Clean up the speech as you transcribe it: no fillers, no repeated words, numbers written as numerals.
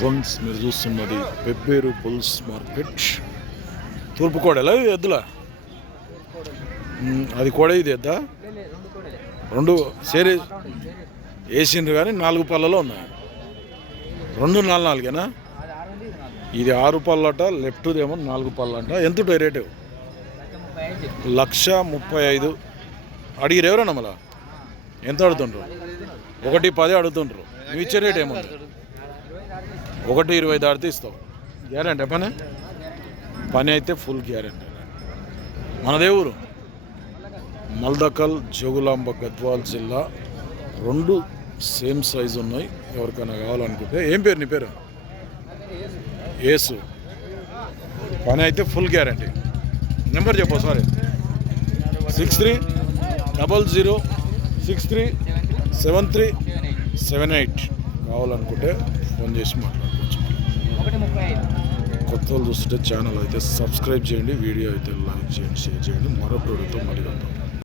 Friends మీరు చూస్తున్నది Pebbair bulls market. తూర్పు కోడెలా ఎద్దులా? అది కోడ, ఇది ఎద్దా? రెండు సేరే వేసిండ్రు కానీ 4 పళ్ళలో ఉన్నాయి. 2 4 4గేనా? ఇది 6 పళ్ళట, లెఫ్ట్దేమో 4 పళ్ళంట. ఎంత ఉంటాయి రేటు? 1,35,000 అడిగిరు ఎవరన్నా మళ్ళా? ఎంత అడుగుతుండ్రు? 1,10 అడుగుతుండ్రు. నువ్వు ఇచ్చే రేట్ ఏముంది? 1,20 దాటితే ఇస్తావు. గ్యారెంటీ పని అయితే ఫుల్ గ్యారెంటీ. మనదే ఊరు మల్దకల్, జోగులాంబ, గద్వాల్ జిల్లా. 2 సేమ్ సైజు ఉన్నాయి. ఎవరికైనా కావాలనుకుంటే. ఏం పేరు నీ పేరు? ఏసు. పని అయితే ఫుల్ గ్యారెంటీ. నెంబర్ చెప్పు సారీ. 6300637378 కావాలనుకుంటే ఫోన్ చేసి మాట్లాడుకోవచ్చు. కొత్త వాళ్ళు చూస్తుంటే ఛానల్ అయితే సబ్స్క్రైబ్ చేయండి, వీడియో అయితే లైక్ చేయండి, షేర్ చేయండి. మరో వీడియోతో మళ్ళీ వద్దాం.